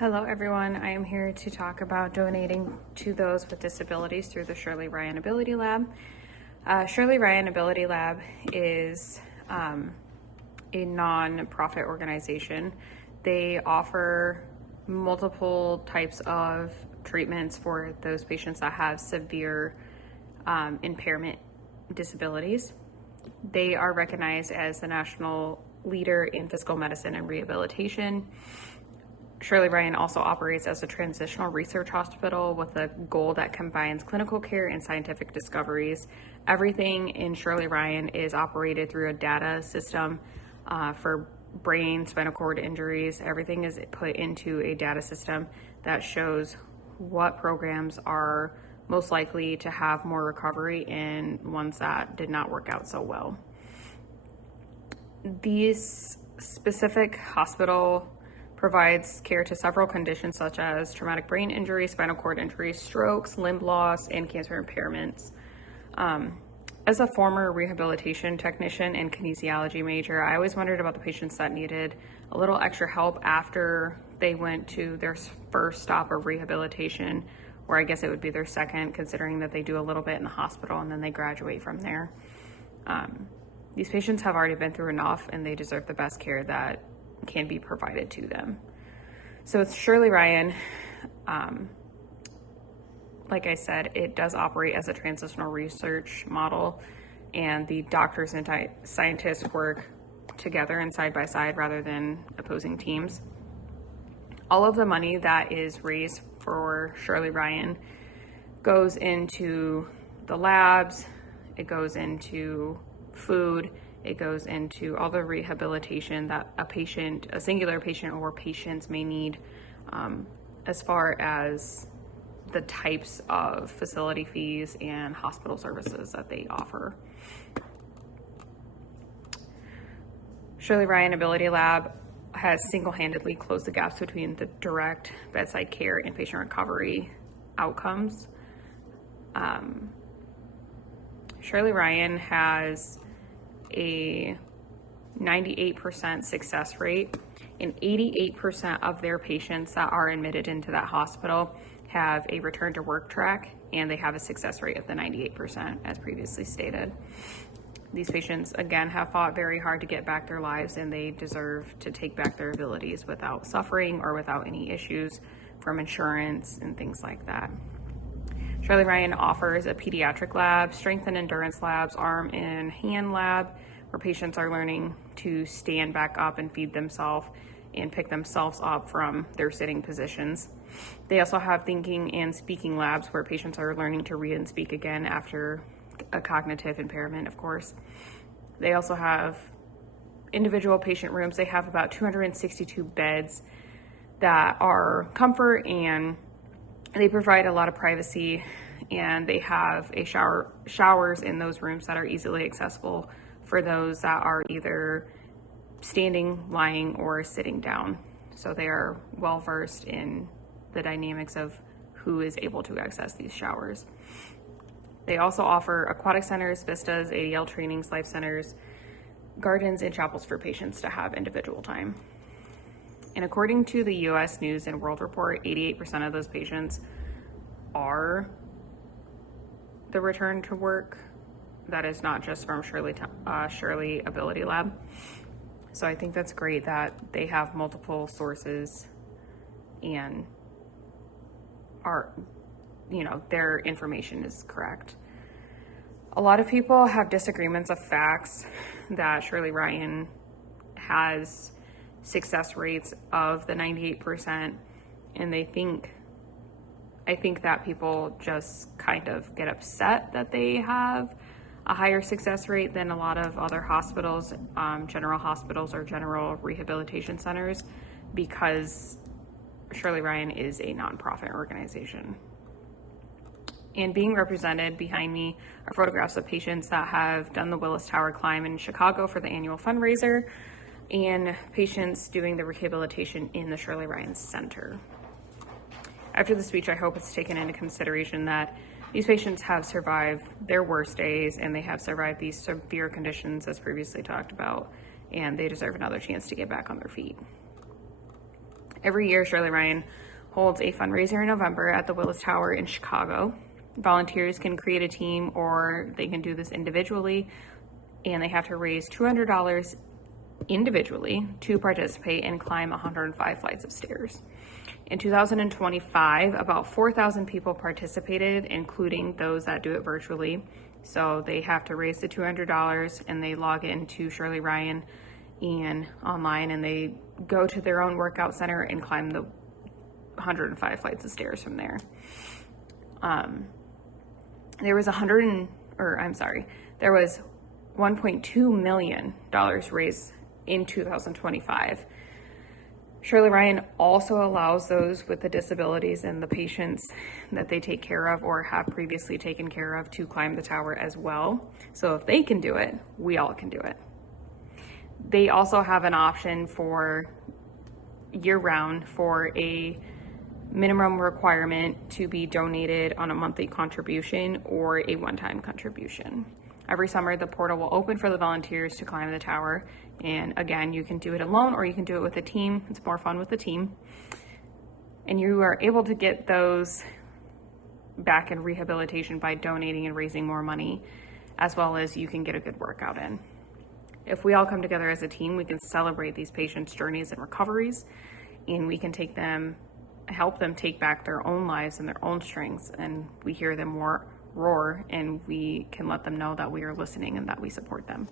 Hello everyone, I am here to talk about donating to those with disabilities through the Shirley Ryan Ability Lab. Shirley Ryan Ability Lab is a non-profit organization. They offer multiple types of treatments for those patients that have severe impairment disabilities. They are recognized as the national leader in physical medicine and rehabilitation. Shirley Ryan also operates as a transitional research hospital with a goal that combines clinical care and scientific discoveries. Everything in Shirley Ryan is operated through a data system for brain, spinal cord injuries. Everything is put into a data system that shows what programs are most likely to have more recovery and ones that did not work out so well. These specific hospital provides care to several conditions such as traumatic brain injury, spinal cord injury, strokes, limb loss, and cancer impairments. As a former rehabilitation technician and kinesiology major, I always wondered about the patients that needed a little extra help after they went to their first stop of rehabilitation, or I guess it would be their second, considering that they do a little bit in the hospital and then they graduate from there. These patients have already been through enough and they deserve the best care that can be provided to them. So with Shirley Ryan, like I said, it does operate as a transitional research model, and the doctors and scientists work together and side by side rather than opposing teams. All of the money that is raised for Shirley Ryan goes into the labs, it goes into food, it goes into all the rehabilitation that a singular patient or patients may need, as far as the types of facility fees and hospital services that they offer. Shirley Ryan Ability Lab has single-handedly closed the gaps between the direct bedside care and patient recovery outcomes. Shirley Ryan has a 98% success rate, and 88% of their patients that are admitted into that hospital have a return to work track, and they have a success rate of the 98%, as previously stated. These patients, again, have fought very hard to get back their lives, and they deserve to take back their abilities without suffering or without any issues from insurance and things like that. Shirley Ryan offers a pediatric lab, strength and endurance labs, arm and hand lab, where patients are learning to stand back up and feed themselves and pick themselves up from their sitting positions. They also have thinking and speaking labs, where patients are learning to read and speak again after a cognitive impairment, of course. They also have individual patient rooms. They have about 262 beds that are comfort, and they provide a lot of privacy, and they have a showers in those rooms that are easily accessible for those that are either standing, lying, or sitting down. So they are well versed in the dynamics of who is able to access these showers. They also offer aquatic centers, vistas, ADL trainings, life centers, gardens, and chapels for patients to have individual time. And according to the US News and World Report, 88% of those patients are the return to work. That is not just from Shirley Ability Lab. So I think that's great that they have multiple sources and their information is correct. A lot of people have disagreements of facts that Shirley Ryan has success rates of the 98%, and I think that people just kind of get upset that they have a higher success rate than a lot of other hospitals, general hospitals or general rehabilitation centers, because Shirley Ryan is a nonprofit organization. And being represented behind me are photographs of patients that have done the Willis Tower climb in Chicago for the annual fundraiser, and patients doing the rehabilitation in the Shirley Ryan Center. After the speech, I hope it's taken into consideration that these patients have survived their worst days, and they have survived these severe conditions as previously talked about, and they deserve another chance to get back on their feet. Every year, Shirley Ryan holds a fundraiser in November at the Willis Tower in Chicago. Volunteers can create a team or they can do this individually, and they have to raise $200 individually to participate and climb 105 flights of stairs. In 2025, about 4,000 people participated, including those that do it virtually. So they have to raise the $200 and they log into Shirley Ryan and online, and they go to their own workout center and climb the 105 flights of stairs from there. There was $1.2 million raised in 2025. Shirley Ryan also allows those with the disabilities and the patients that they take care of or have previously taken care of to climb the tower as well. So if they can do it, we all can do it. They also have an option for year-round for a minimum requirement to be donated on a monthly contribution or a one-time contribution. Every summer, the portal will open for the volunteers to climb the tower. And again, you can do it alone or you can do it with a team. It's more fun with a team. And you are able to get those back in rehabilitation by donating and raising more money, as well as you can get a good workout in. If we all come together as a team, we can celebrate these patients' journeys and recoveries, and we can help them take back their own lives and their own strengths, and we hear them roar, and we can let them know that we are listening and that we support them.